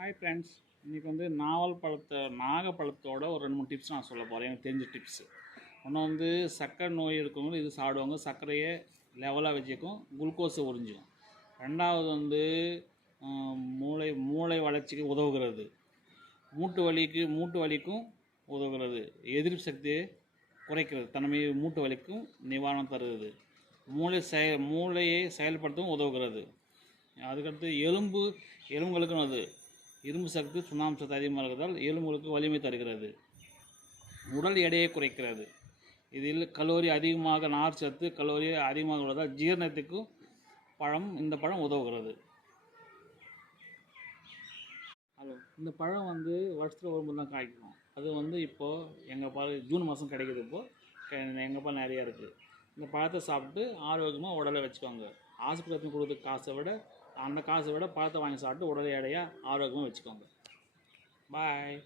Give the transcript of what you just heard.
Hi friends, இன்றைக்கி வந்து நாகப்பழத்தோட ஒரு 2-3 டிப்ஸ் நான் சொல்ல போகிறேன். எனக்கு தெரிஞ்ச டிப்ஸு. ஒன்று சர்க்கரை நோய் இருக்கவங்க இது சாப்பிடுவாங்க. சர்க்கரையை லெவலாக வச்சுக்கும், குளுக்கோஸை உறிஞ்சிக்கும். ரெண்டாவது மூளை வளர்ச்சிக்கு உதவுகிறது. மூட்டு வலிக்கும் உதவுகிறது. எதிர்ப்பு சக்தியை குறைக்கிறது. தன்மையை மூட்டு வலிக்கும் நிவாரணம் தருகிறது. மூளையை செயல்படுத்தவும் உதவுகிறது. அதுக்கடுத்து எலும்புகளுக்கும் அது இரும்பு சக்தி சுண்ணாம்பு சத்து அதிகமாக இருக்கிறதால் எலும்புகளுக்கு வலிமை தருகிறது. உடல் எடையை குறைக்கிறது. இதில் நார் சத்து கலோரி அதிகமாக உள்ளதால் ஜீரணத்துக்கும் இந்த பழம் உதவுகிறது. இந்த பழம் வருஷத்தில் ஒரு முறை தான் காய்க்கும். அது இப்போது ஜூன் மாதம் கிடைக்கிது. இப்போது எங்கள் பால் நிறையா இருக்குது. இந்த பழத்தை சாப்பிட்டு ஆரோக்கியமாக உடலை வச்சுக்கோங்க. ஆஸ்பத்திரி கொடுக்குற காசை விட பழத்தை வாங்கி சாப்பிட்டு உடல் எடையாக ஆரோக்கியமாக வச்சுக்கோங்க. பாய்.